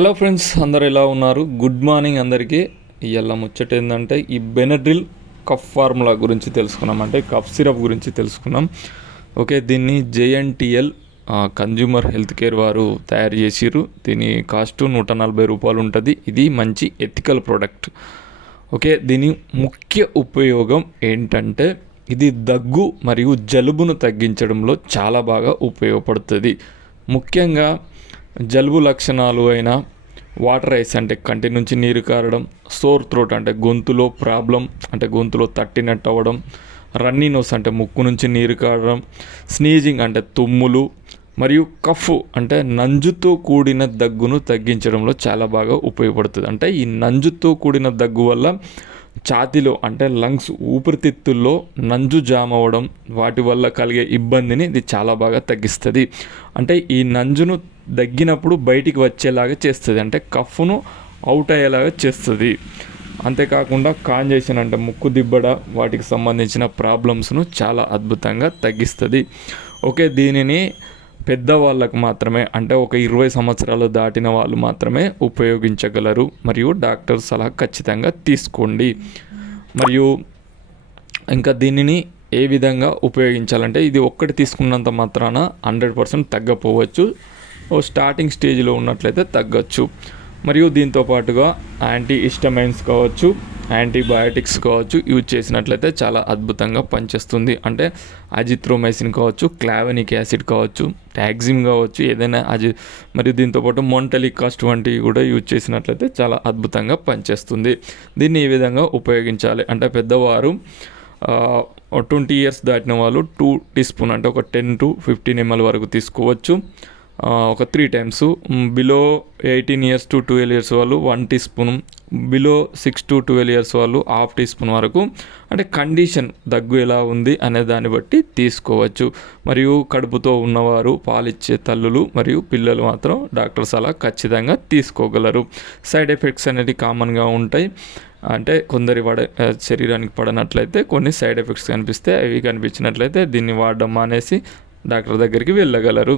Hello friends, అందరు ఎలా ఉన్నారు? గుడ్ మార్నింగ్ అందరికీ. ఇవాళ ముచ్చట ఏంటంటే ఈ బెనడ్రిల్ కఫ్ ఫార్ములా గురించి తెలుసుకున్నాం, అంటే కఫ్ సిరప్ గురించి తెలుసుకున్నాం. ఓకే, దీన్ని జేఎన్టీఎల్ కన్జ్యూమర్ హెల్త్ కేర్ వారు తయారు చేసిర్రు. దీని కాస్ట్ 140 రూపాయలు ఉంటుంది. ఇది మంచి ఎథికల్ ప్రోడక్ట్. ఓకే, దీని ముఖ్య ఉపయోగం ఏంటంటే ఇది దగ్గు మరియు జలుబును తగ్గించడంలో చాలా బాగా ఉపయోగపడుతుంది. ముఖ్యంగా జలుబు లక్షణాలు అయిన వాటర్ ఐస్ అంటే కంటి నుంచి నీరు కారడం, సోర్ థ్రోట్ అంటే గొంతులో ప్రాబ్లం, అంటే గొంతులో తట్టినట్టు అవ్వడం, రన్నీ నోస్ అంటే ముక్కు నుంచి నీరు కారడం, స్నీజింగ్ అంటే తుమ్ములు, మరియు కఫ్ అంటే నంజుతో కూడిన దగ్గును తగ్గించడంలో చాలా బాగా ఉపయోగపడుతుంది. అంటే ఈ నంజుతో కూడిన దగ్గు వల్ల ఛాతీలో అంటే లంగ్స్ ఊపిరితిత్తుల్లో నంజు జామ్ అవ్వడం, వాటి వల్ల కలిగే ఇబ్బందిని ఇది చాలా బాగా తగ్గిస్తుంది. అంటే ఈ నంజును దగ్గినప్పుడు బయటికి వచ్చేలాగా చేస్తుంది, అంటే కఫ్ను అవుట్ అయ్యేలాగా చేస్తుంది. అంతేకాకుండా కాంజేషన్ అంటే ముక్కు దిబ్బడ, వాటికి సంబంధించిన ప్రాబ్లమ్స్ను చాలా అద్భుతంగా తగ్గిస్తుంది. ఓకే, దీనిని పెద్దవాళ్ళకు మాత్రమే, అంటే ఒక 20 సంవత్సరాలు దాటిన వాళ్ళు మాత్రమే ఉపయోగించగలరు. మరియు డాక్టర్ సలహా ఖచ్చితంగా తీసుకోండి. మరియు ఇంకా దీనిని ఏ విధంగా ఉపయోగించాలంటే ఇది ఒక్కటి తీసుకున్నంత మాత్రాన 100% తగ్గపోవచ్చు. స్టార్టింగ్ స్టేజ్లో ఉన్నట్లయితే తగ్గచ్చు. మరియు దీంతో పాటుగా యాంటీ హిస్టమైన్స్ కావచ్చు, యాంటీబయాటిక్స్ కావచ్చు యూజ్ చేసినట్లయితే చాలా అద్భుతంగా పనిచేస్తుంది. అంటే అజిత్రోమైసిన్ కావచ్చు, క్లావెనిక్ యాసిడ్ కావచ్చు, టాక్సిమ్ కావచ్చు, ఏదైనా మరియు దీంతోపాటు మొంటెలికాస్ట్ వంటివి కూడా యూజ్ చేసినట్లయితే చాలా అద్భుతంగా పనిచేస్తుంది. దీన్ని ఏ విధంగా ఉపయోగించాలి అంటే పెద్దవారు 20 years దాటిన వాళ్ళు 2 teaspoon అంటే ఒక 10 to 15 ml వరకు తీసుకోవచ్చు, ఒక 3 times. Below 18 years to 12 years వాళ్ళు 1 teaspoon, బిలో 6 to 12 years వాళ్ళు 1/2 teaspoon వరకు, అంటే కండిషన్ దగ్గు ఎలా ఉంది అనే దాన్ని బట్టి తీసుకోవచ్చు. మరియు కడుపుతో ఉన్నవారు, పాలిచ్చే తల్లులు మరియు పిల్లలు మాత్రం డాక్టర్ సలహా ఖచ్చితంగా తీసుకోగలరు. సైడ్ ఎఫెక్ట్స్ అనేవి కామన్గా ఉంటాయి. అంటే కొందరి శరీరానికి పడనట్లయితే కొన్ని సైడ్ ఎఫెక్ట్స్ కనిపిస్తే, అవి కనిపించినట్లయితే దీన్ని వాడడం మానేసి డాక్టర్ దగ్గరికి వెళ్ళగలరు.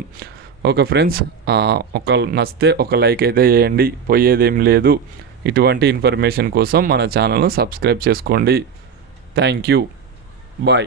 ఓకే ఫ్రెండ్స్, ఒక నచ్చితే ఒక లైక్ అయితే వేయండి, పోయేదేం లేదు. ఇటువంటి ఇన్ఫర్మేషన్ కోసం మన ఛానల్ను సబ్స్క్రైబ్ చేసుకోండి. Thank you, bye.